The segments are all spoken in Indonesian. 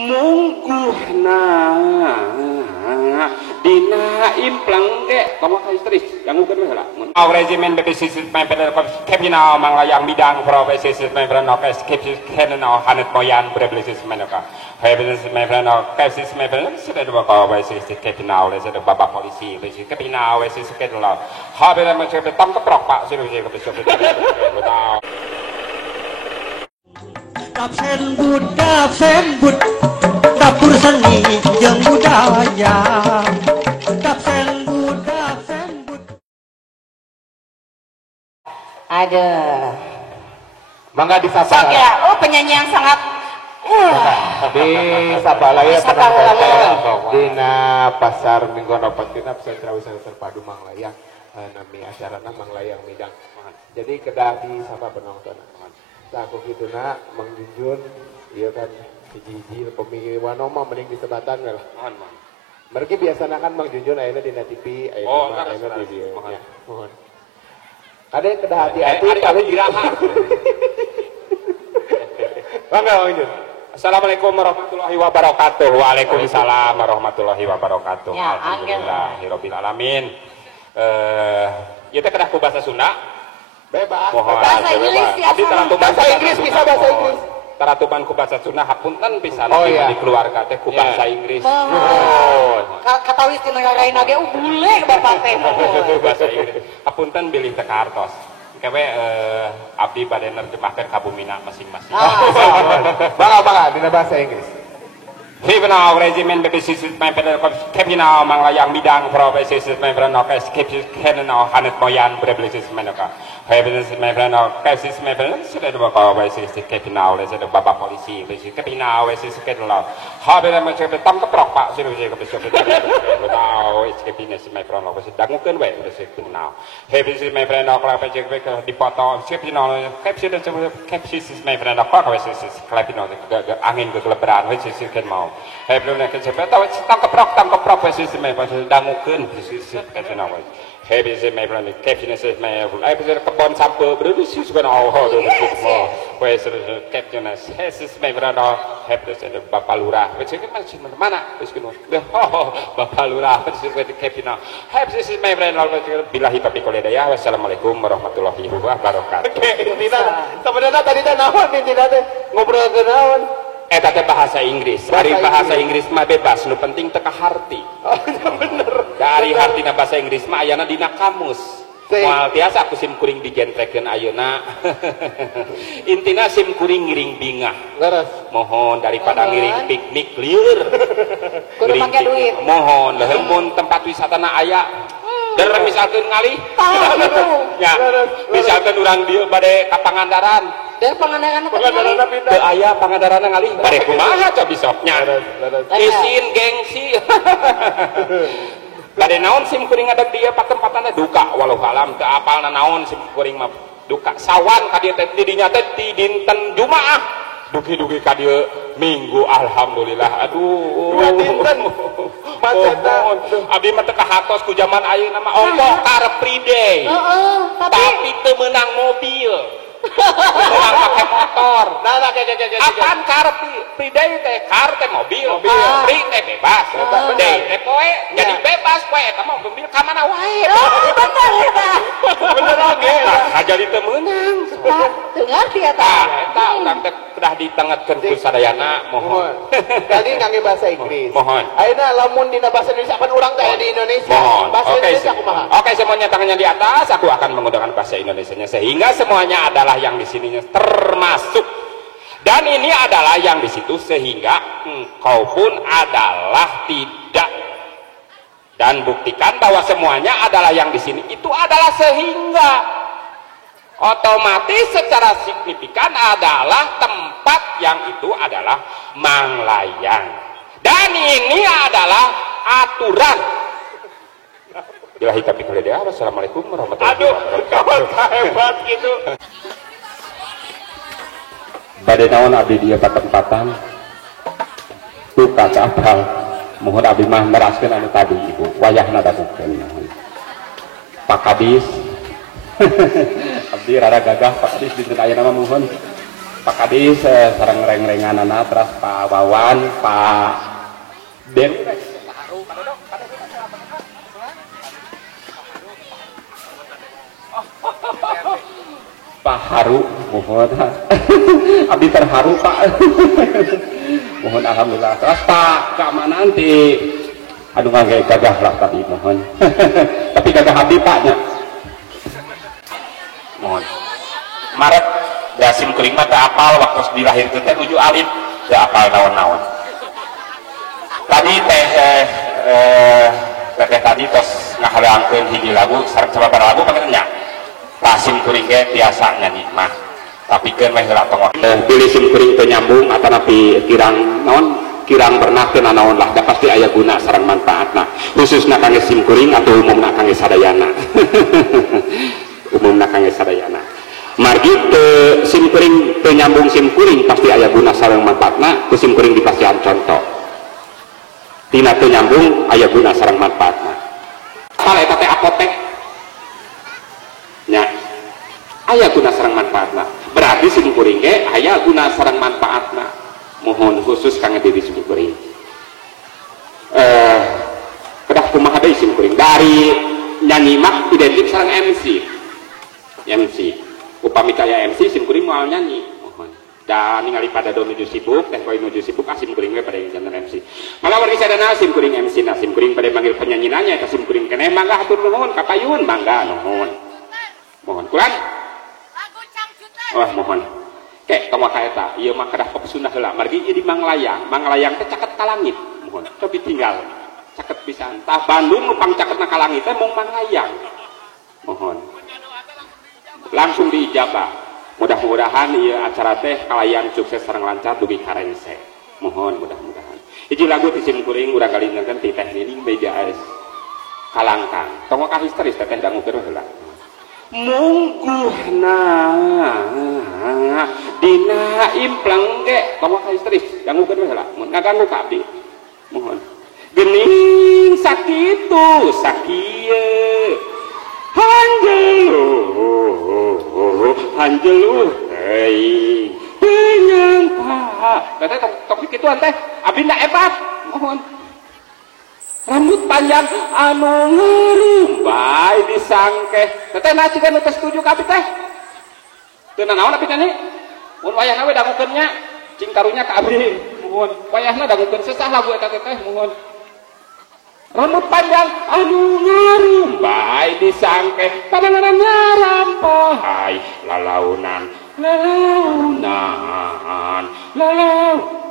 mungguhna dina implang ge kamu istri ganggu kan lah au regimen bebesis member kepina manglayang bidang profesi member no kes kepina hanet moyan bebesis menoka bebesis member no kesis member sudah dua kau bebesis kepina oleh sudah bapak polisi bebesis kepina bebesis kedua habis macam betam keprok pak sudah bebesis betul Kapsen bud dapur seni yang budaya kapsen bud ada mangga disapa sok ya penyanyi yang sangat di Sabalaya dina pasar minggu nopat kita sentra wisata terpadu Manglayang nami acara Manglayang Midang jadi kedah di sama penonton aku gitu nak Mang Junjun iya kan hiji-hiji pemilih wanoma mending disebatan lah mereka biasa kan Mang Junjun ayeuna dina TV ayeuna di dia mohon ada yang kedah hati-hati kali diraha bangga Mang Junjun. Assalamualaikum warahmatullahi wabarakatuh. Waalaikumsalam warahmatullahi wabarakatuh. Ya, alhamdulillahirabbil alamin. Ieu teh kedah ku bahasa Sunda. Bebas. Bahasa Inggris ya. Bahasa Inggris bisa bahasa Inggris. Taratuban ku bahasa Sunda hapunten pisan di keluarga teh ku bahasa Inggris. Katawis di negara lain ge bule bapak teh. Bahasa Inggris. Hapunten bilih teh kartos. Kewe abdi bade nerjemahkeun ka bumina masing-masing. Bangga dina bahasa Inggris. Hibna regimen bebesis member kepina manglayang bidang profesi member no kes kepina hanet moyan bebesis menoka bebesis member no kesis member sudah dua kau bebesis kepina oleh sudah bapak polisi bebesis kepina bebesis kedua habis macam betam keprok pak sudah bebesis betul kepina member no bebesis dangukeun we bebesis kepina bebesis member no kalau bebesis dipoto kepina kesis member no kalau bebesis kepina angin kekelebaran bebesis kan mau belum nak cepat tahu tangkap posisi mereka dangukeun posisi kena awal habis mereka ni kaptennya mereka habis kebon sampai berusia sudah awal dulu semua posisi kaptennya habis mereka habis ada bapak lurah posisi macam mana posisi bapak lurah posisi kaptennya habis mereka bilahi tapi kalau daya wassalamualaikum warahmatullahi wabarakatuh. Sebenarnya tadi dah nawan ni tidak ngobrol ke nawan. Eta teh bahasa Inggris. Dari bahasa Inggris mah bebas, nu penting teka harti. Oh, bener. Dari hartina bahasa Inggris mah ayana dina kamus. Moal tiasa aku sim kuring dijentrekeun ayeuna. Intina sim kuring ngiring bingah. Leres. Mohon daripada ngiring piknik lieur. Kudu make duit. Mohon leuh mun tempat wisatana aya. Dan misalkeun ngalih. Ya. Misalkeun urang dieu bade ka Pangandaran. Dan Pangandaran pindah. Teu aya Pangandaran ngalih. Bade kumaha coba besoknya. Isin gengsi. Bade naon sim kuring ngadeg dieu patempatana duka walau alam teu apalna naon sim kuring mah duka sawan ka dieu teh di dinya teh di dinten Jumaah. Dugi-dugi ka dieu Minggu alhamdulillah. Aduh. Dinten. Abdi mah teu kahatos ku zaman ayeuna mah ongkoh karep free day. Tapi teu meunang mobil. Meunang make motor. Nah apaan karep free day teh? Kar teh mobil. Free teh bebas. Day teh poe jadi bebas poe eta mah mobil ka mana wae. Bener eta. Bener oge. Nah jadi teu meunang. Teu ngarti eta. Eta urang teh kedah ditengetkeun ku sadayana mohon. Tadi ngangge bahasa Inggris. Mohon. Ayeuna lamun dina bahasa Indonesia kan urang teh di Indonesia. Mohon. Bahasa Indonesia kumaha? Oke, semuanya tangannya di atas. Aku akan menggunakan bahasa Indonesianya sehingga semuanya adalah yang di sininya termasuk. Dan ini adalah yang di situ sehingga engkau pun adalah tidak. Dan buktikan bahwa semuanya adalah yang di sini itu adalah sehingga otomatis secara signifikan adalah tempat yang itu adalah Manglayang. Dan ini adalah aturan. Bilahi taufiq wal hidayah. Wassalamualaikum warahmatullahi wabarakatuh. Hebat gitu. Bade naon abdi dia patempatan. Duka kapal. Mohon abdi mah neraskeun anu tadi ibu. Wayahna dagukeun. Pak Kadis. Abdi rada gagah Pak Kadis dinten ayeuna mah mohon. Pak Kadis sareng reng-renganana terus Pak Wawan, Pak Den. Pak Haru, mohon. Abdi terharu Pak. Mohon alhamdulillah. Terus Pak keamanan di aduh nggak gagah lah tadi mohon. Tapi gagah abdi Paknya. Mohon. Maret Dasim Kuring mah teu apal waktu dilahirkeun teh nuju alif teu apal naon-naon. Tadi teh tadi tos ngahareangkeun hiji lagu sareng sababaraha lagu panggilnya. Sim Kuring ge biasa nyanyi mah tapi keun mah heula tong pilih sim kuring teu nyambung ataupun kirang naon kirang pernah teu naon lah da pasti aya guna sareng manfaatna khususna kangge sim kuring atau umumna kangge sadayana. Umumna kangge sadayana margi teu sim kuring teu nyambung sim kuring pasti aya guna sareng manfaatna ku sim kuring dipasihan contoh tina teu nyambung aya guna sareng manfaatna apal eta teh apotek nya aya guna sareng manfaatna berarti sim kuring ge aya guna sareng manfaatna mohon khusus kangge diri sim kuring kedah kumaha deui sim kuring dari nyanyi mah identik sareng MC upami kaya MC sim kuring moal nyanyi mohon da ningali pada do nuju sibuk teh poe nuju sibuk sim kuring we pada jantan MC malah wargi sadana sim kuring MC na sim kuring pada manggil penyanyi nanya eta sim kuring keneh mangga hatur nuhun kapayun mangga nuhun mohon kulan oh mohon kek tong kaeta ieu mah kadah pesunah heula margi ieu di manglayang teh caket ka langit mohon tapi tinggal caket pisan tah Bandung nu pangcaketna ka langit teh mung manglayang mohon langsung diijabah mudah-mudahan ieu acara teh kalayan sukses sareng lancar dugi karengse mohon mudah-mudahan hiji lagu ti sim kuring urang galingkeun ti teh Nining BJS kalangkang tong ka histeris teh dangukeun heula mungguhna dina implang ge bawa ka histeris dangukeun heula mun ngaganggu ka abdi mohon geuning sakitu sakieu hanjeluh teuing penyangka teh tong kitu teh abdi na ebat mohon rambut panjang anu ngerumbay disangke teteh na cikeun teu setuju ka abdi teh teu naon abdi teh mun wayahna we dangukeun nya cing karunya ka abdi mohon wayahna dangukeun sesah lagu eta teh mohon rambut panjang anu ngerumbay disangke padanganna rampahai lalaunan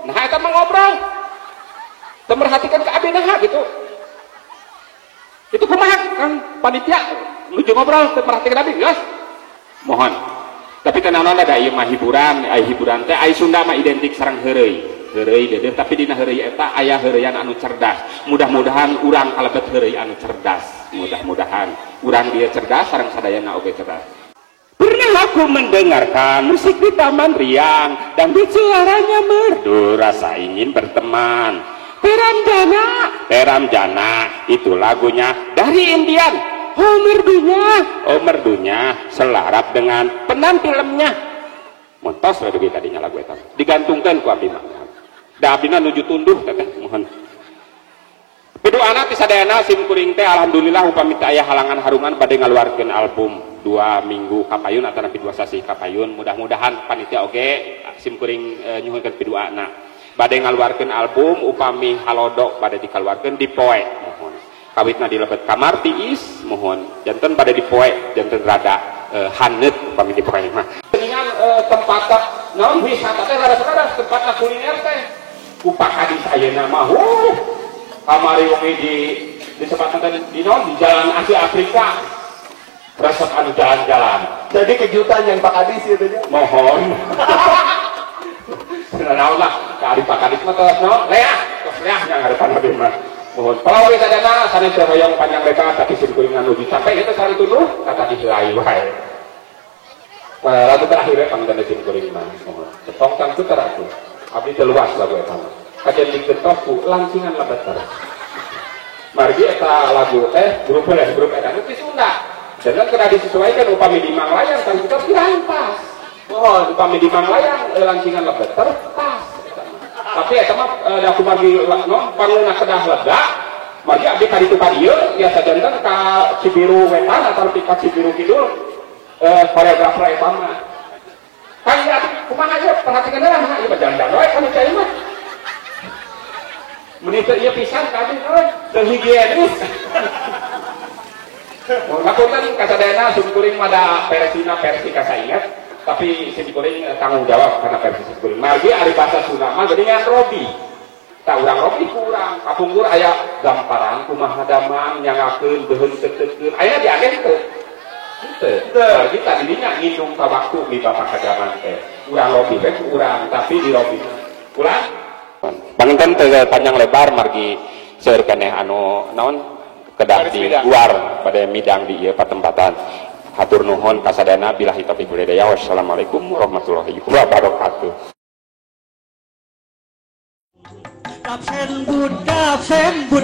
nah eta mah ngobrol teu merhatikan ka abdi nah gitu itu kumaha Kang panitia nuju ngobrol teu perhatikan abdi geus mohon tapi teh naon ada ieu mah hiburan teh ai Sunda mah identik sareng heureuy deudeuh tapi dina heureuy eta aya heureuyan anu cerdas mudah-mudahan urang kalebet heureuy anu cerdas mudah-mudahan urang dia cerdas sareng sadayana oge cerdas. Pernah aku mendengarkan musik di taman riang dan suaranya merdu rasa ingin berteman. Teram Jana itu lagunya dari Indian. Oh merdunya selarap dengan penampilannya. Montos we dugi tadinya lagu eta. Digantungkeun ku abdi mah. Da abdina nuju tunduh teteh mohon. Pidoana ti sadayana sim kuring teh alhamdulillah upami teh aya halangan harungan bade ngaluarkeun album 2 minggu kapayun atau napi 2 sasi kapayun mudah-mudahan panitia oge sim kuring nyuhunkeun pidoana bade ngaluarkeun album upami halodo bade dikaluarkeun di poe mohon kawitna dilebet kamar tiis mohon janten bade di poe janten rada haneut upami di poe mah dengan tempat naon wisata teh rada-rada tempat kuliner teh ku Pak Kadis ayeuna mah kamari wonge di sepatan di Jalan Asia Afrika resep anu jalan-jalan Jadi kejutan yang Pak Kadis itu nya. mohon naon lah ka Pak Kadis mah tos naon leah tos leah yang harapan abdi mah mohon kalau we sadana sanes teh hoyong panjang lebar tapi sim kuring anu dicapai eta sari tunuh kata dihelai wae lagu terakhir pangdana sim kuring mah mohon cepong tangtu teraku abdi teu luas lagu eta mah kajian dikentosku lancingan labeter margi eta lagu teh grup eta nu ti Sunda dan kena disesuaikan upami di Manglayang kan kita kirain pas Oh, upami di Manglayang lancingan lebet terpas. Tapi eta mah da aku bagi no panguna kedah lega, mari abdi ka ditu ka ieu biasa janten ka Cibiru wetan atau ka Cibiru kidul koreografer eta mah. Kayak kumaha aja perhatikan lah ieu berjalan we kan cai mah. Mun teu ieu pisan kami teu higienis. Ngapunten kasadayana sumkuring mada versi kasainget. Tapi si kuring tanggung jawab karena versi si kuring. Margi ari bahasa Sunda mah jadi ngan Robi. Tak urang Robi kurang. Kapungkur aya gamparan kumaha damang nyangakeun beheun teukeun. Aya diagen teu? Teu. Margi tadinya ngindung ka waktu di bapak kajaman teh. Urang Robi teh urang tapi di Robi. Urang panginten teu panjang lebar margi seueur keneh anu naon kedah di luar pada midang di ieu patempatan. Hatur nuhun kasadana billahi taufiq wal hidayah. Wassalamualaikum warahmatullahi wabarakatuh. กับเส้นบุญกับเส้นบุญ